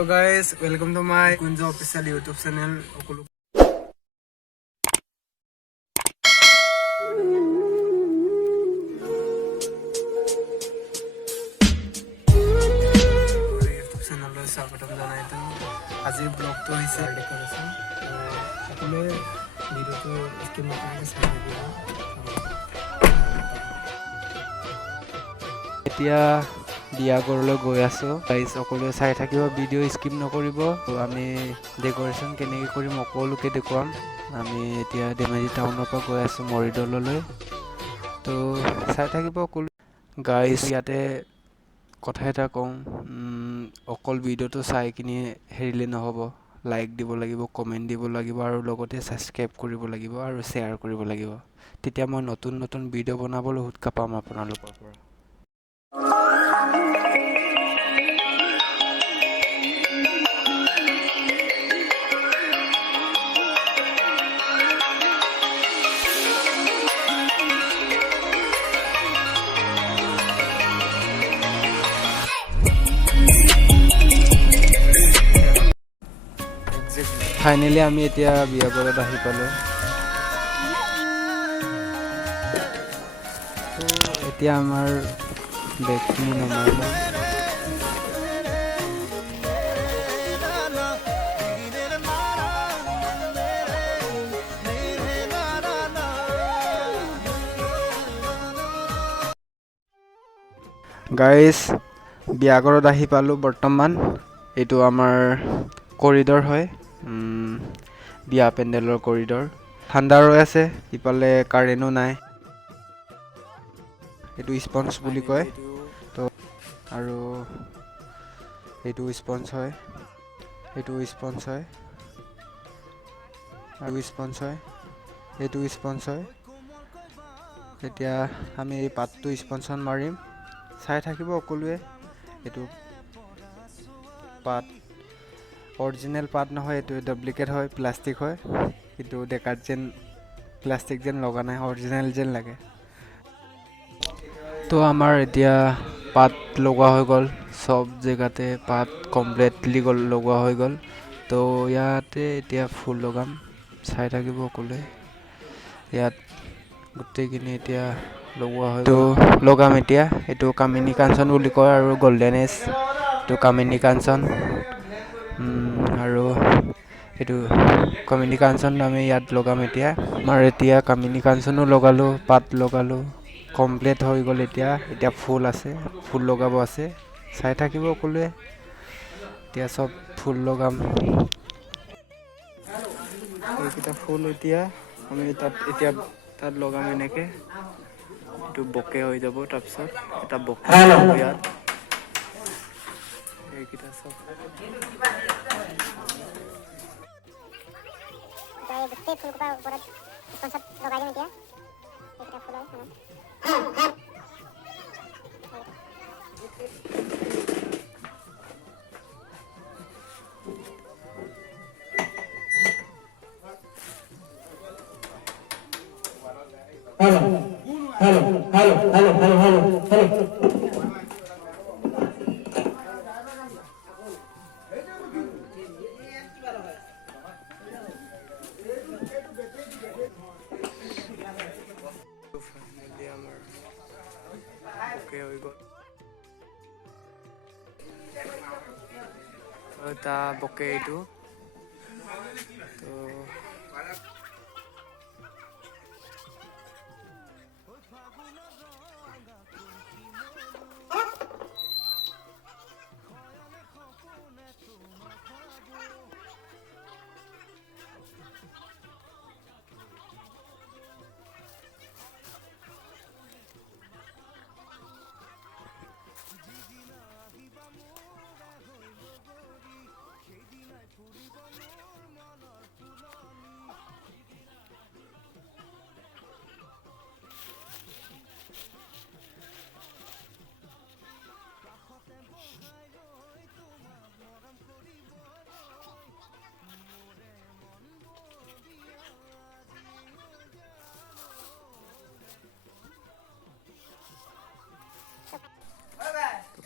So guys, welcome to my Kunjo official YouTube channel. YouTube channel lo स्वागतम जनाइतो আজি blog তো হৈছে decoration সকলে ভিডিওটো স্কিপ নকৰাকৈ চাই থাকিব এতিয়া বিয়া ঘৰলৈ গৈ আছো গাইস সকলোৱে চাই থাকিব ভিডিও স্কিপ নকৰিব আমি ডেকোৰেশন কেনেকৈ কৰিম সকলোকে দেখুৱাম আমি এতিয়া ধেমাজি টাউনৰ পৰা গৈ আছো মৰিদললৈ তো চাই থাকিব সকলো গাইস ইয়াতে কথা এটা কম অকল ভিডিওটো চাই কিনি হেৰিলে নহব লাইক দিব লাগিব কমেন্ট দিব লাগিব আৰু লগতে সাবস্ক্ৰাইব কৰিব লাগিব আৰু শেয়াৰ কৰিব লাগিব তেতিয়া মই নতুন নতুন ভিডিও বনাবলৈ উৎসাহ পাম আপোনালোকৰ পৰা ফাইনালি আমি এতিয়া বিয়া ঘৰত আহি পালো এতিয়া আমাৰ বেগখিনি নমাই লওঁ গাইস বিয়া ঘৰত আহি পালো বৰ্তমান এইটো আমাৰ কৰিডৰ হয় বিয়া পেণ্ডেলৰ কৰিডৰ ঠাণ্ডা হৈ আছে ইপালে কাৰেণ্টো নাই এইটো স্পঞ্জ বুলি কয় তো আৰু এইটো স্পঞ্জ হয় এইটো স্পঞ্জ হয় আৰু স্পঞ্জ হয় এইটো স্পঞ্জ হয় এতিয়া আমি এই পাতটো স্পঞ্জত মাৰিম চাই থাকিব সকলোৱে এইটো পাত অৰিজিনেল পাত নহয় এটো ডুপ্লিকেট হয় প্লাষ্টিক হয় কিন্তু দেখাত যেন প্লাষ্টিক যেন লগা নাই অৰিজিনেল যেন লাগে তো আমাৰ এতিয়া পাত লগোৱা হৈ গ'ল সব জেগাতে পাত কমপ্লিটলি লগোৱা হৈ গ'ল তো ইয়াতে এতিয়া ফুল লগাম চাই থাকিব সকলোৱে ইয়াত গোটেইখিনি এতিয়া লগোৱা হৈ তো লগাম এতিয়া এইটো কামিনী কাঞ্চন বুলি কয় আৰু গোল্ডেন এজ তো কামিনী কাঞ্চন আৰু এইটো কামিনী কাঞ্চন আমি ইয়াত লগাম এতিয়া আমাৰ এতিয়া কামিনী কাঞ্চনো লগালো পাত লগালো কমপ্লিট হৈ গ'ল এতিয়া ফুল আছে ফুল লগাব আছে চাই থাকিব সকলোৱে এতিয়া সব ফুল লগাম এইকেইটা ফুল এতিয়া আমি তাত লগাম এনেকে এইটো বকে হৈ যাব তাৰপিছত এটা বকে হ'ব ইয়াত এইকেইটা সব গোটেই ফুলকোপাৰ ওপৰত স্পঞ্জত লগাই দিম এতিয়া এইকেইটা ফুলৰ এটা বকে এইটো তো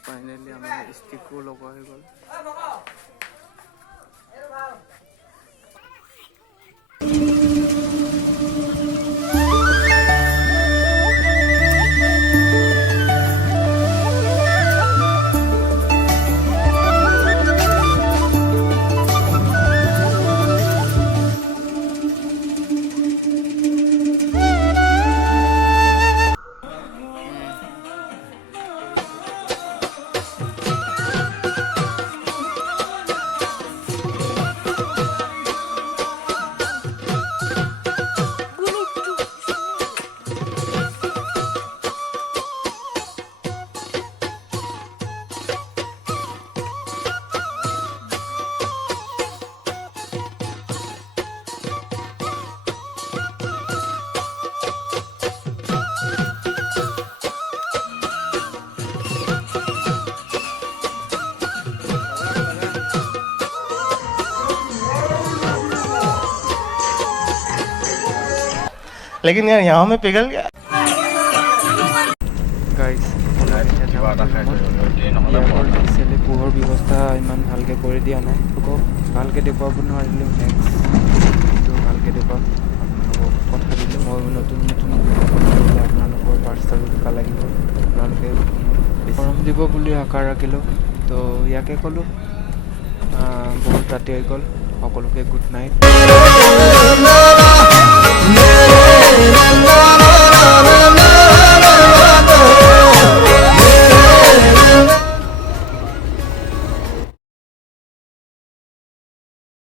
ফাইনালি আমাৰ ষ্টিকো লগোৱা হৈ গ'ল लेकिन यार यहाँ में पिघल गया। গাইজ স্পেচিয়েলি পোহৰ ব্যৱস্থা ইমান ভালকৈ কৰি দিয়া নাই। আকৌ ভালকৈ দেখুৱাব নোৱাৰিলোঁ, নেক্সট ভালকৈ দেখুৱাম। আপোনালোকক কথা দিলোঁ মই নতুন আপোনালোকৰ পাৰ্চেল থকা লাগিব, আপোনালোকে মৰম দিব বুলি আশা ৰাখিলোঁ। তো ইয়াকে ক'লোঁ, বহুত ৰাতি হৈ গ'ল, সকলোকে গুড নাইট।